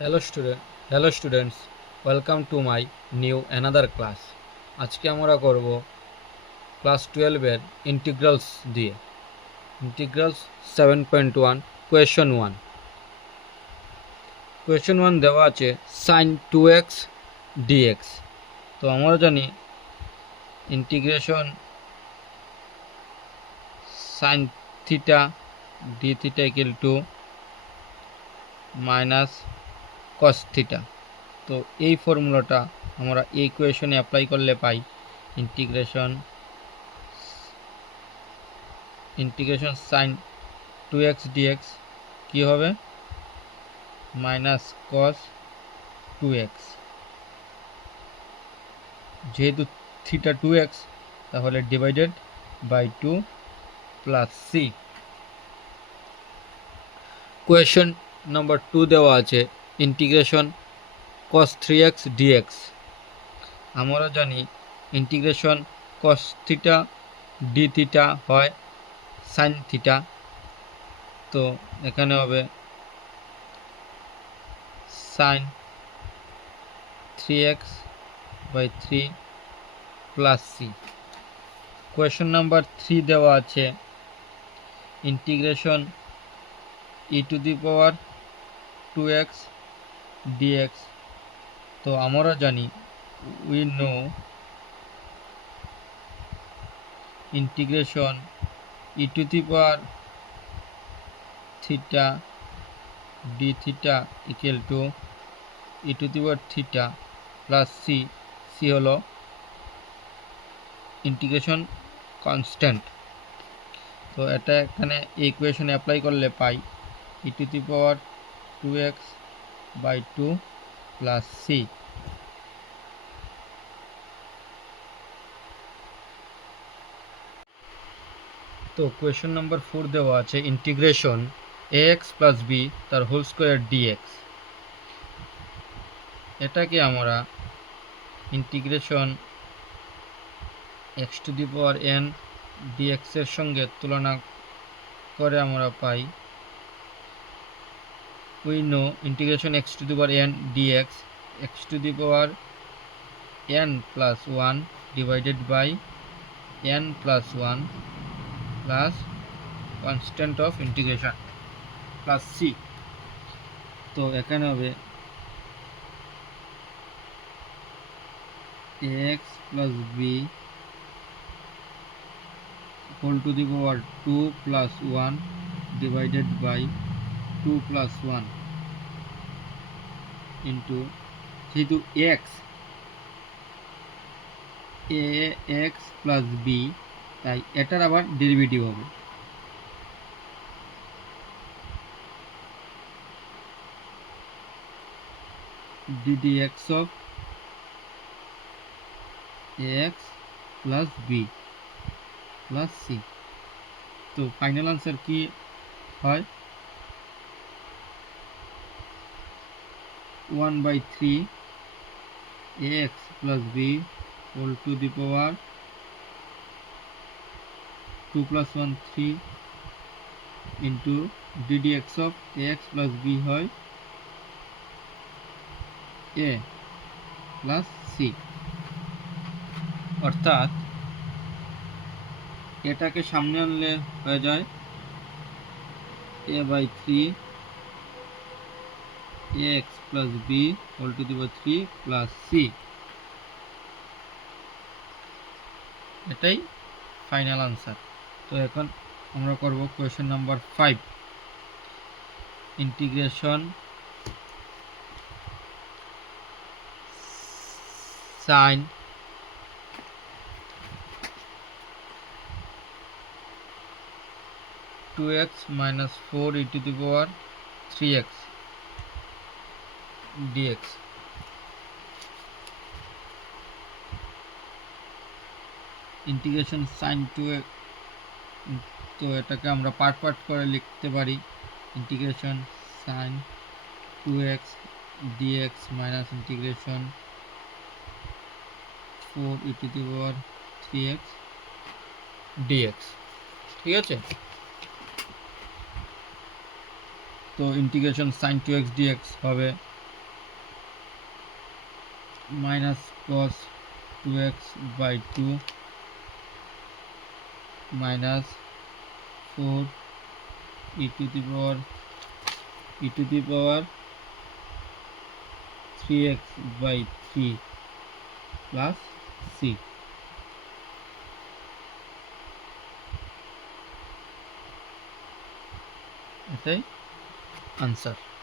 Hello students, welcome to my new another class. আজকে আমরা করব ক্লাস 12-এর ইন্টিগ্রালস দিয়ে ইন্টিগ্রালস 7.1 কোয়েশ্চন 1। কোয়েশ্চন 1 দেওয়া আছে সাইন 2x dx। তো আমরা জানি integration sine theta d theta equal two minus cos theta. তো এই ফর্মুলাটা আমরা এই কোয়েশনে অ্যাপ্লাই করলে পাই ইন্টিগ্রেশন সাইন 2x dx কি হবে মাইনাস কস 2x, যেহেতু থিটা 2x তাহলে divided by 2 plus C. Question number 2 দেওয়া আছে ইন্টিগ্রেশন cos 3x dx। আমরা জানি integration cos theta d theta হয় সাইন থিটা। তো এখানে হবে sine 3x by 3 plus C. Question number 3 দেওয়া আছে integration e to the power 2x dx। তো আমরা জানি we know integration e to the power theta d theta equal to e to the power theta plus C. C হলো integration constant. তো এটা এখানে এই ইকুয়েশনে অ্যাপ্লাই করলে পাই e to the power 2x by 2 plus C. তো question number 4 দেওয়া আছে ইন্টিগ্রেশন ax প্লাস বি তার হোল স্কোয়ার ডিএক্স। এটাকে আমরা integration x to the power n dx এর সঙ্গে তুলনা করে আমরা পাই we know integration x to the power n dx x to the power n plus 1 divided by N plus 1 plus constant of integration plus C. তো এখানে হবে ax plus b whole to the power 2 plus 1 divided by 2 plus 1 into যেহেতু ax plus b তাই এটার আবার derivative হবে ddx of ax plus b plus c। তো final answer কি হয় 1/3 ax plus b whole to the power 2 plus 1 3 into ddx of ax plus b হয় a plus C. অর্থাৎ এটাকে সামনে আনলে হয়ে যায় a/3 ax plus b whole to the power 3 plus c। এটাই ফাইনাল আনসার। তো এখন আমরা করব question number 5 integration sign 2x minus 4 e to the power 3x dx। Integration sign 2x, তো এটাকে আমরা পার্ট পার্ট করে লিখতে পারি integration sign 2x dx minus integration 4 e to the power 3x dx। ঠিক আছে, তো ইন্টিগ্রেশন সাইন 2x dx হবে minus cos 2x by 2 minus 4 e to the power 3x by 3 plus c. এটাই answer.